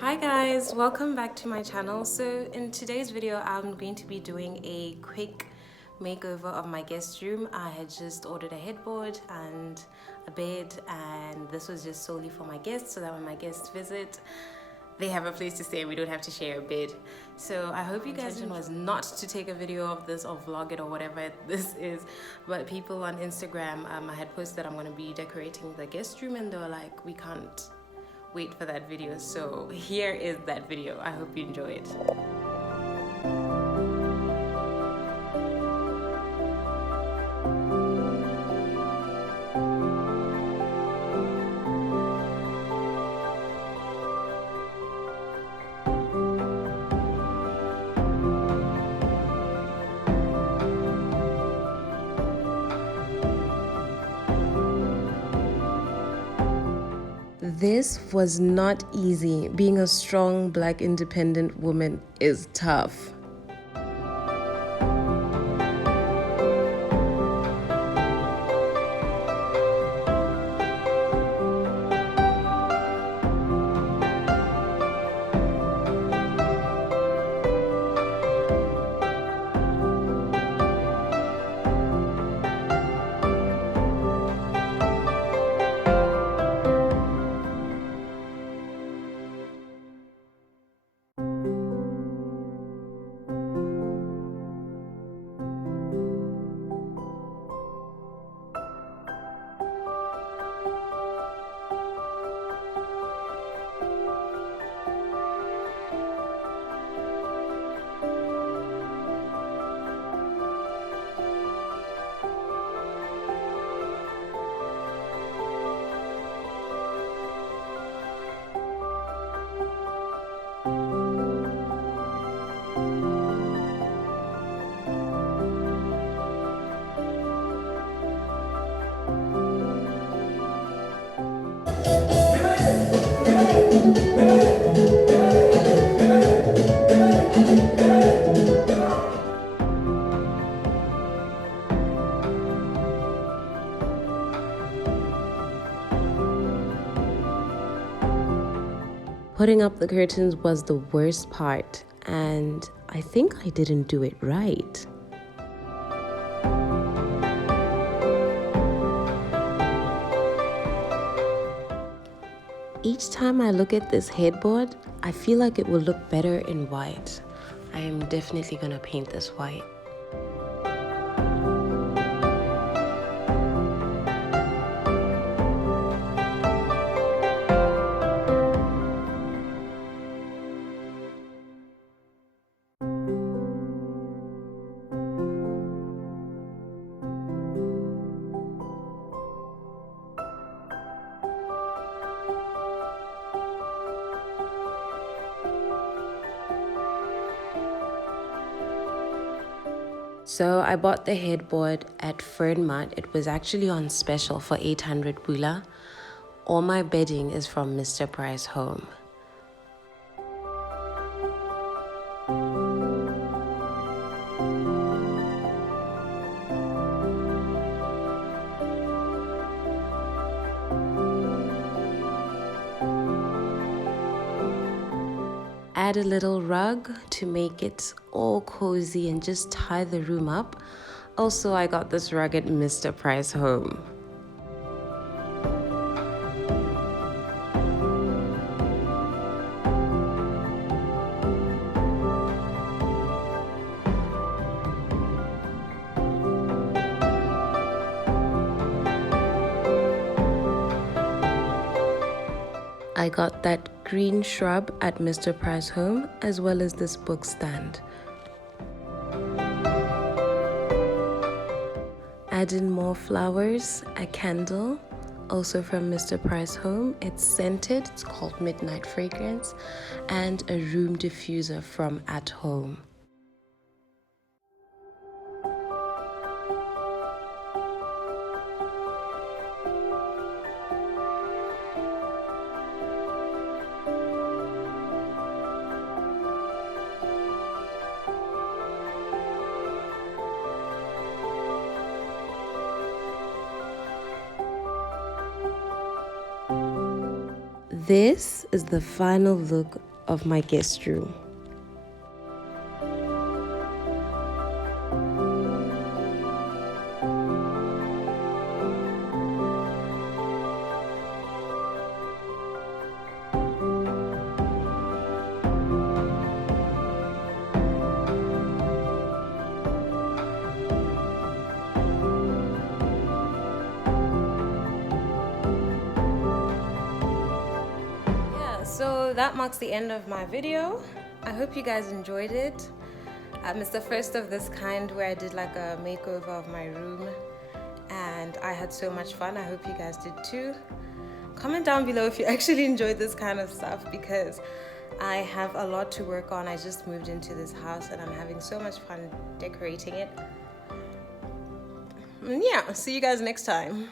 Hi guys, welcome back to my channel. So in today's video I'm going to be doing a quick makeover of my guest room. I had just ordered a headboard and a bed, and this was just solely for my guests so that when my guests visit they have a place to stay and we don't have to share a bed. So I hope you guys intention was not to take a video of this or vlog it or whatever this is, but people on Instagram, I had posted I'm going to be decorating the guest room and they were like, we can't wait for that video. So here is that video. I hope you enjoy it. This was not easy. Being a strong Black independent woman is tough. Putting up the curtains was the worst part, and I think I didn't do it right. Each time I look at this headboard, I feel like it will look better in white. I am definitely gonna paint this white. So I bought the headboard at Fernmart. It was actually on special for 800 Pula. All my bedding is from Mr. Price Home. Add a little rug to make it all cozy and just tie the room up. Also, I got this rug at Mr. Price Home. I got that green shrub at Mr. Price Home, as well as this book stand. Add in more flowers, a candle, also from Mr. Price Home. It's scented, it's called Midnight Fragrance, and a room diffuser from At Home. This is the final look of my guest room. So that marks the end of my video. I hope you guys enjoyed it. It's the first of this kind where I did like a makeover of my room, and I had so much fun. I hope you guys did too. Comment down below if you actually enjoyed this kind of stuff, because I have a lot to work on. I just moved into this house and I'm having so much fun decorating it. And yeah, see you guys next time.